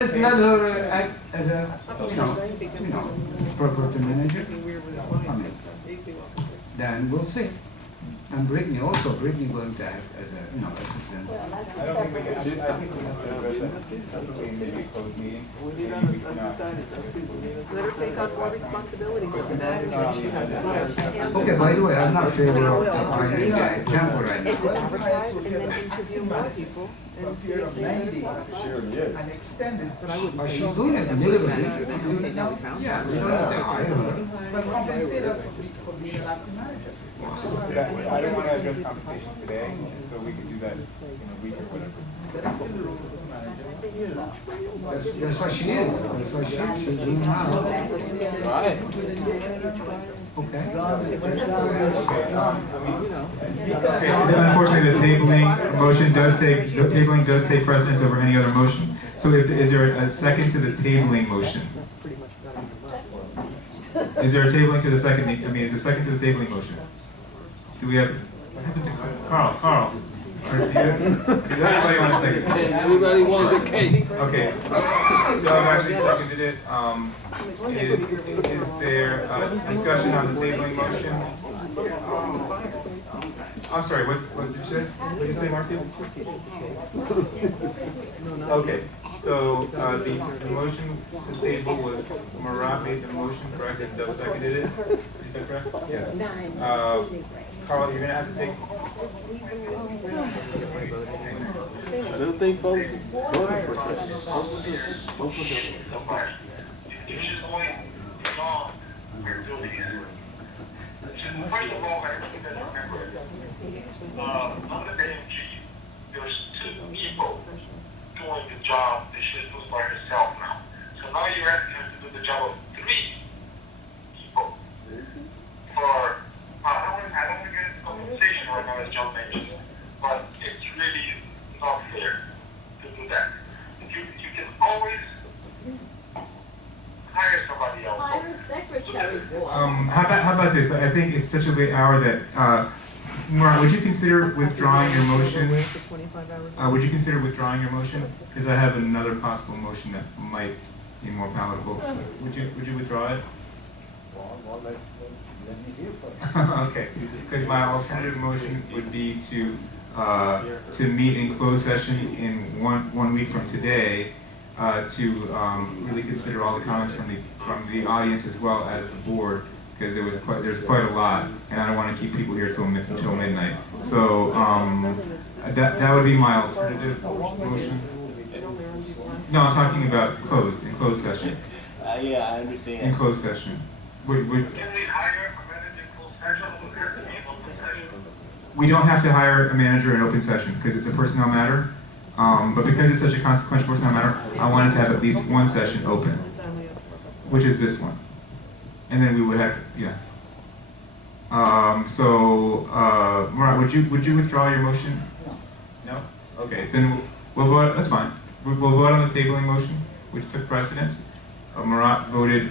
Let's let her act as a, property manager. I mean, then we'll see. And Brittany also, Brittany going to act as a, assistant. I don't think we can, I think we have to address that separately in maybe a closed meeting. Let her take on more responsibilities for that. Okay, by the way, I'm not favor of hiring a temporary. Advertise and then interview more people and see period if of they 90 days Sure, yes. and extended. But I wouldn't But say. she's doing it immediately. Okay, now we found. Yeah, we don't have to hire her. But compensate her for being an acting manager. I don't want to address compensation today, so we can do that in a week or whatever. Let her fill the role of manager. That's what she is. That's what she is. She's doing now. Right. Okay. Then unfortunately, the tabling motion does take, the tabling does take precedence over any other motion. So is there a second to the tabling motion? Is there a tabling to the second, is a second to the tabling motion? Do we have, what happened to Carl? Or does anybody want a second? Everybody wants a cake. Okay. Doug actually seconded it. Is there a discussion on the tabling motion? I'm sorry, what did you say? What did you say, Marcia? Okay, so the motion to table was Marat made the motion, correct, and Doug seconded it? Is that correct? Yes. Carl, you're gonna have to take. I don't think both voted for that. Both of them. It's just going along where building is. First of all, I don't think I remember, on the bench, there was 2 people doing the job that she was doing by herself now. So now you're asking her to do the job of 3 people. For, I don't want to get into compensation right now, as John mentioned, but it's really not fair to do that. You can always hire somebody else. Hire a secretary for. How about this? I think it's such a late hour that, Marat, would you consider withdrawing your motion? Would you consider withdrawing your motion? Because I have another possible motion that might be more palatable. Would you withdraw it? Well, let's let me hear first. Okay, because my alternative motion would be to meet in closed session in one week from today, to really consider all the comments from the audience as well as the board, because there's quite a lot, and I don't want to keep people here till midnight. So that would be my alternative motion. No, I'm talking about in closed session. Yeah, I understand. In closed session. Can we hire a manager in closed session or can it be in open session? We don't have to hire a manager in open session because it's a personnel matter. But because it's such a consequential personnel matter, I wanted to have at least one session open, which is this one. And then we would have, yeah. Marat, would you withdraw your motion? No? Okay, so then we'll vote, that's fine. We'll vote on the tabling motion, which took precedence. Marat made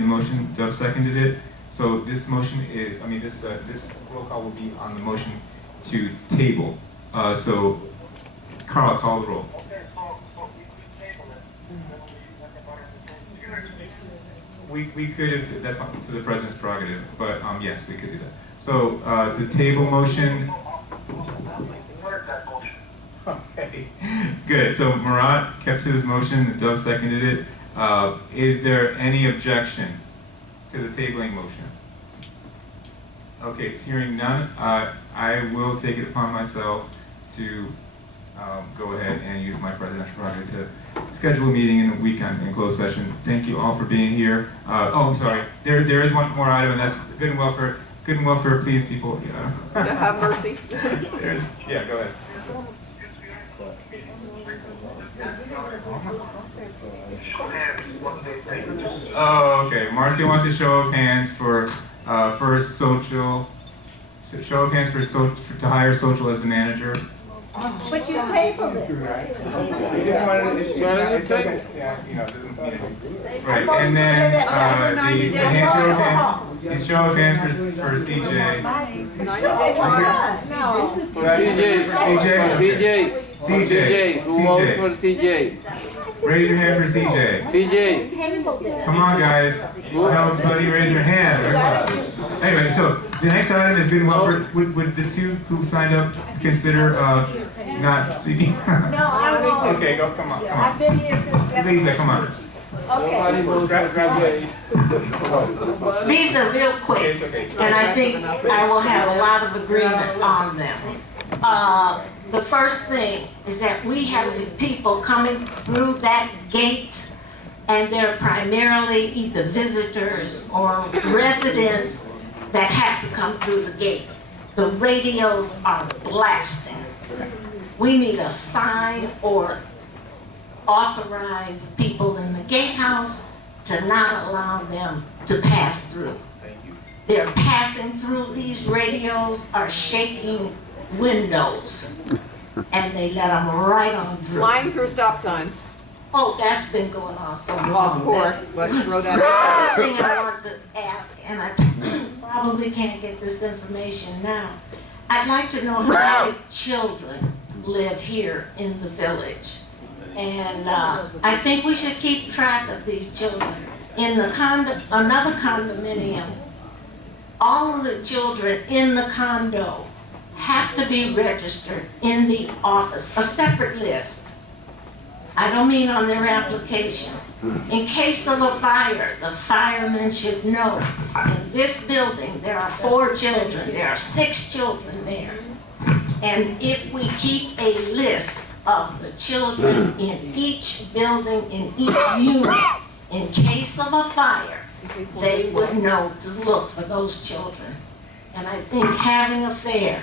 the motion, Dove seconded it. So this motion is, this roll call will be on the motion to table. So Carl, call the roll. Okay, so we could table it, and then we talk about it in the next meeting. We could, if that's up to the president's prerogative, but yes, we could do that. So the table motion. Where's that motion? Okay, good. So Marat kept to his motion, Dove seconded it. Is there any objection to the tabling motion? Okay, hearing none, I will take it upon myself to go ahead and use my presidential prerogative to schedule a meeting in a week in closed session. Thank you all for being here. I'm sorry. There is one more item, and that's good and welfare, please, people. Yeah. Have mercy. Yeah, go ahead. Oh, okay. Marcia wants a show of hands for show of hands to hire social as the manager. But you tabled it. We just wanted it doesn't, doesn't mean it. Right, thought and you then put it at the show of hands for CJ. CJ, who votes for CJ? Raise your hand for CJ. CJ, Tabled it. Come on, guys. Help buddy raise your hand. Anyway, so the next item is good and welfare. Would the two who signed up consider not speaking? No, I won't. Okay, go, come on, come I've on. been here since Lisa, come on. nobody Okay. knows Grab CJ. These are real Okay, quick, it's okay. and I think I will have a lot of agreement on them. The first thing is that we have the people coming through that gate, and they're primarily either visitors or residents that have to come through the gate. The radios are blasting. We need a sign or authorize people in the gatehouse to not allow them to pass through. They're passing through, these radios are shaking windows, and they let them right on through. Flying through stop signs, Oh, that's been going on so long. well, of course, but throw that The out. other thing I want to ask, and I probably can't get this information now, I'd like to know how many children live here in the village. And I think we should keep track of these children. In the another condominium, all of the children in the condo have to be registered in the office, a separate list. I don't mean on their application. In case of a fire, the firemen should know. In this building, there are 4 children, there are 6 children there. And if we keep a list of the children in each building, in each unit, in case of a fire, they would know to look for those children. And I think having a fire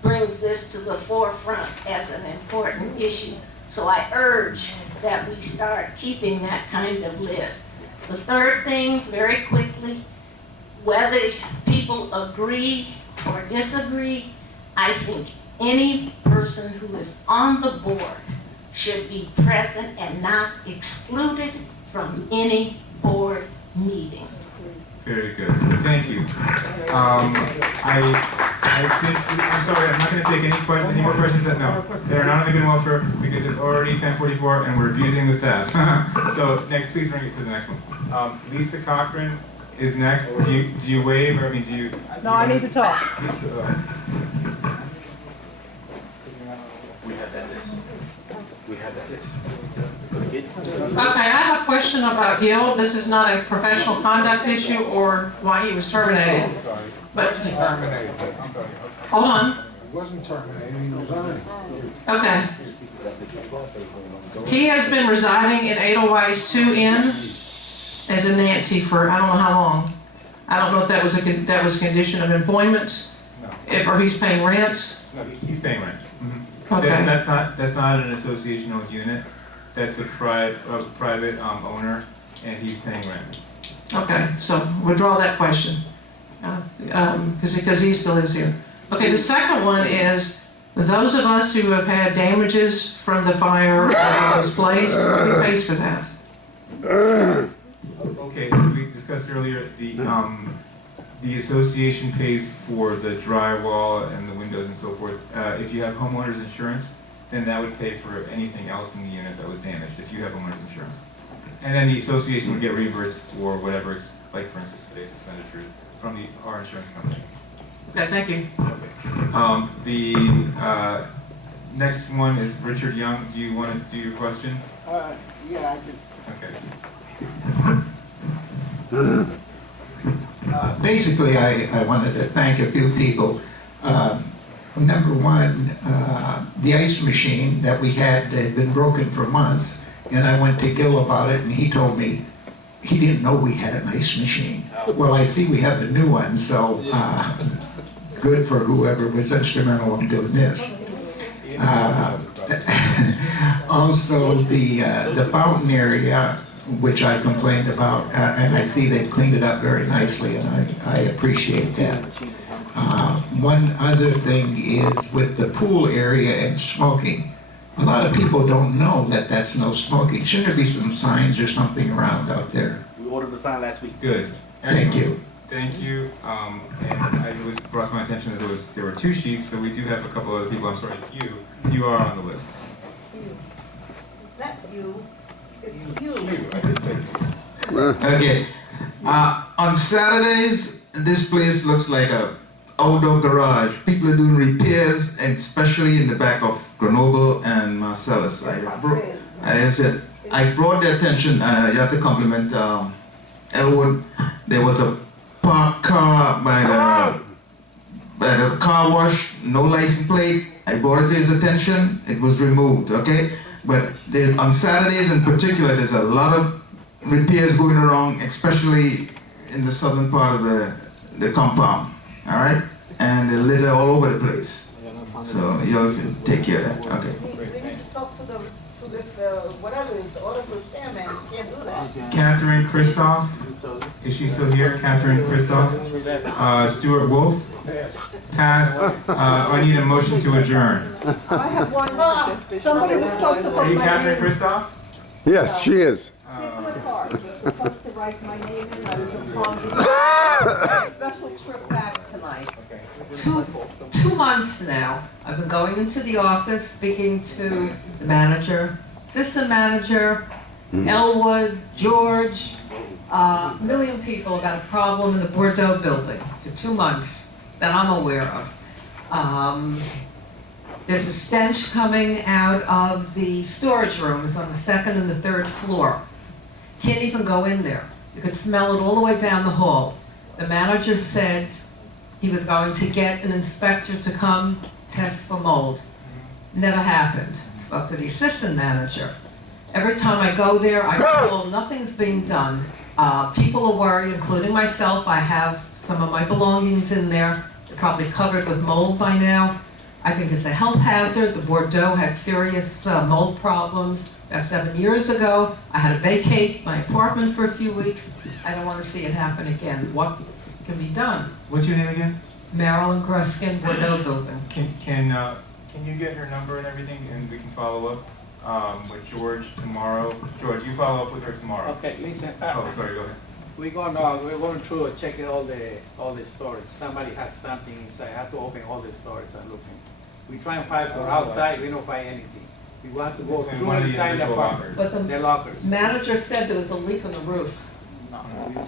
brings this to the forefront as an important issue. So I urge that we start keeping that kind of list. The third thing, very quickly, whether people agree or disagree, I think any person who is on the board should be present and not excluded from any board meeting. Very good. Thank you. I think, I'm sorry, I'm not going to take any more questions. No, they're not on the good and welfare because it's already 10:44 and we're abusing the staff. So next, please bring it to the next one. Lisa Cochran is next. Do you waive, or I mean, do you? No, I need to talk. We have that list. We have that list. Okay, I have a question about Gil. This is not a professional conduct issue or why he was terminated. But, Terminated, I'm sorry. hold on. He wasn't terminated, he resigned. Okay. He has been residing in Edelweiss 2N as a Nancy for I don't know how long. I don't know if that was a condition of employment, No. or he's paying rent. No, he's paying rent. Okay. That's not an associational unit. That's a private owner, and he's paying rent. Okay, so withdraw that question, because he still is here. Okay, the second one is, those of us who have had damages from the fire in this place, who pays for that? Okay, as we discussed earlier, the association pays for the drywall and the windows and so forth. If you have homeowners insurance, then that would pay for anything else in the unit that was damaged, if you have homeowners insurance. And then the association would get reimbursed for whatever, like for instance today's expenditures, from our insurance company. Okay, thank you. The next one is Richard Young. Do you want to do your question? Yeah, I just. Okay. Basically, I wanted to thank a few people. Number one, the ice machine that we had been broken for months, and I went to Gil about it, and he told me he didn't know we had an ice machine. Well, I see we have a new one, so good for whoever was instrumental in doing this. Also, the fountain area, which I complained about, and I see they've cleaned it up very nicely, and I appreciate that. One other thing is with the pool area and smoking. A lot of people don't know that that's no smoking. Shouldn't there be some signs or something around out there? We ordered the sign last week. Good. Thank Excellent. you. Thank you. And it was brought to my attention that there were 2 sheets, so we do have a couple other people. I'm sorry, you are on the list. not you, it's you. I did say. Okay. On Saturdays, this place looks like a outdoor garage. People are doing repairs, and especially in the back of Grenoble and Marcellus. I brought their attention, you have to compliment Elwood. There was a parked car by the car wash, no license plate. I brought it to his attention, it was removed, okay? But on Saturdays in particular, there's a lot of repairs going around, especially in the southern part of the compound, all right? And they litter all over the place. So you'll take care of that, okay? We need to talk to this, whatever it is, the order with them, and you can't do that. Catherine Christoph, is she still here? Catherine Christoph? Stuart Wolf? Pass. I need a motion to adjourn. I have one. Somebody was supposed to put my Are you name. Catherine Christoph? Yes, she is. Particular card. You're supposed to write my name in. I was informed of a special trip back tonight. Two months now, I've been going into the office, speaking to the manager, assistant manager, Elwood, George, a million people about a problem in the Bordeaux building for 2 months that I'm aware of. There's a stench coming out of the storage rooms on the 2nd and the 3rd floor. Can't even go in there. You could smell it all the way down the hall. The manager said he was going to get an inspector to come test for mold. Never happened. Spoke to the assistant manager. Every time I go there, I feel nothing's being done. People are worried, including myself. I have some of my belongings in there. They're probably covered with mold by now. I think it's a health hazard. The Bordeaux had serious mold problems about 7 years ago. I had to vacate my apartment for a few weeks. I don't want to see it happen again. What can be done? What's your name again? Marilyn Gruskin, Bordeaux building. Can you get her number and everything, and we can follow up with George tomorrow? George, you follow up with her tomorrow. Okay, listen. Oh, sorry, go ahead. We're going through checking all the stores. Somebody has something inside. I have to open all the stores and looking. We try and find for outside. We don't find anything. We want to go It's in through one of the inside the individual apartment. But the The lockers. manager said there was a leak on the roof. No,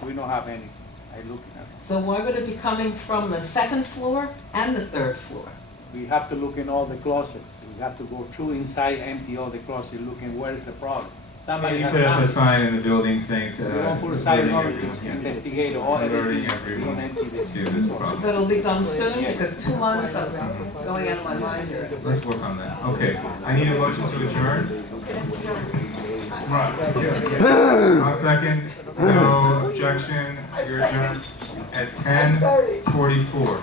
we don't have any. I looking at it. So why would it be coming from the 2nd floor and the 3rd floor? We have to look in all the closets. We have to go through inside, empty all the closets, looking where is the problem. Somebody You has put up a something. sign in the building saying to. We don't put a sign on it, alerting investigate all Alerting everything. everyone We don't empty the- to this problem. But it'll be done soon, because 2 months of going out of my mind here. Let's work on that. Okay, I need a motion to adjourn. Right. I'll second. No objection. You're adjourned at 10:44.